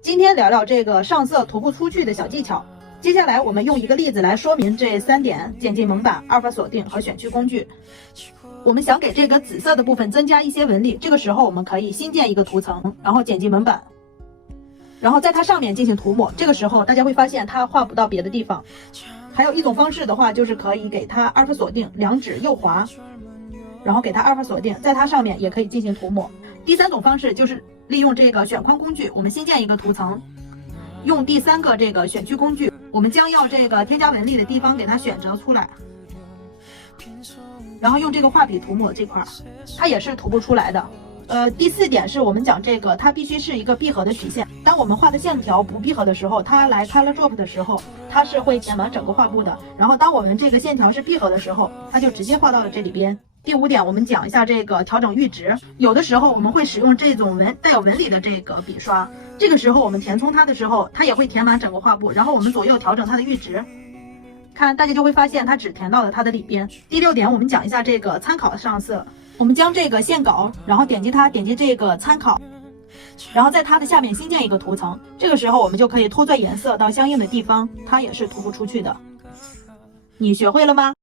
今天聊聊这个上色涂不出去的小技巧。接下来我们用一个例子来说明这3点：剪辑蒙版、阿尔法锁定和选区工具。我们想给这个紫色的部分增加一些纹理，这个时候我们可以新建一个图层，然后剪辑蒙版，然后在它上面进行涂抹。这个时候大家会发现它画不到别的地方。还有一种方式的话，就是可以给它阿尔法锁定，两指右滑，然后给它阿尔法锁定，在它上面也可以进行涂抹。第3种方式就是利用这个选框工具，我们新建一个图层，用第3个这个选区工具，我们将要这个添加纹理的地方给它选择出来，然后用这个画笔涂抹这块，它也是涂不出来的。第4点是我们讲这个，它必须是一个闭合的曲线。当我们画的线条不闭合的时候，它来 color drop 的时候，它是会填满整个画布的。然后当我们这个线条是闭合的时候，它就直接画到了这里边。第5点，我们讲一下这个调整阈值。有的时候我们会使用这种带有纹理的这个笔刷，这个时候我们填充它的时候，它也会填满整个画布。然后我们左右调整它的阈值，看大家就会发现它只填到了它的里边。第6点，我们讲一下这个参考上色。我们将这个线稿，然后点击它，点击这个参考，然后在它的下面新建一个图层。这个时候我们就可以拖拽颜色到相应的地方，它也是涂不出去的。你学会了吗？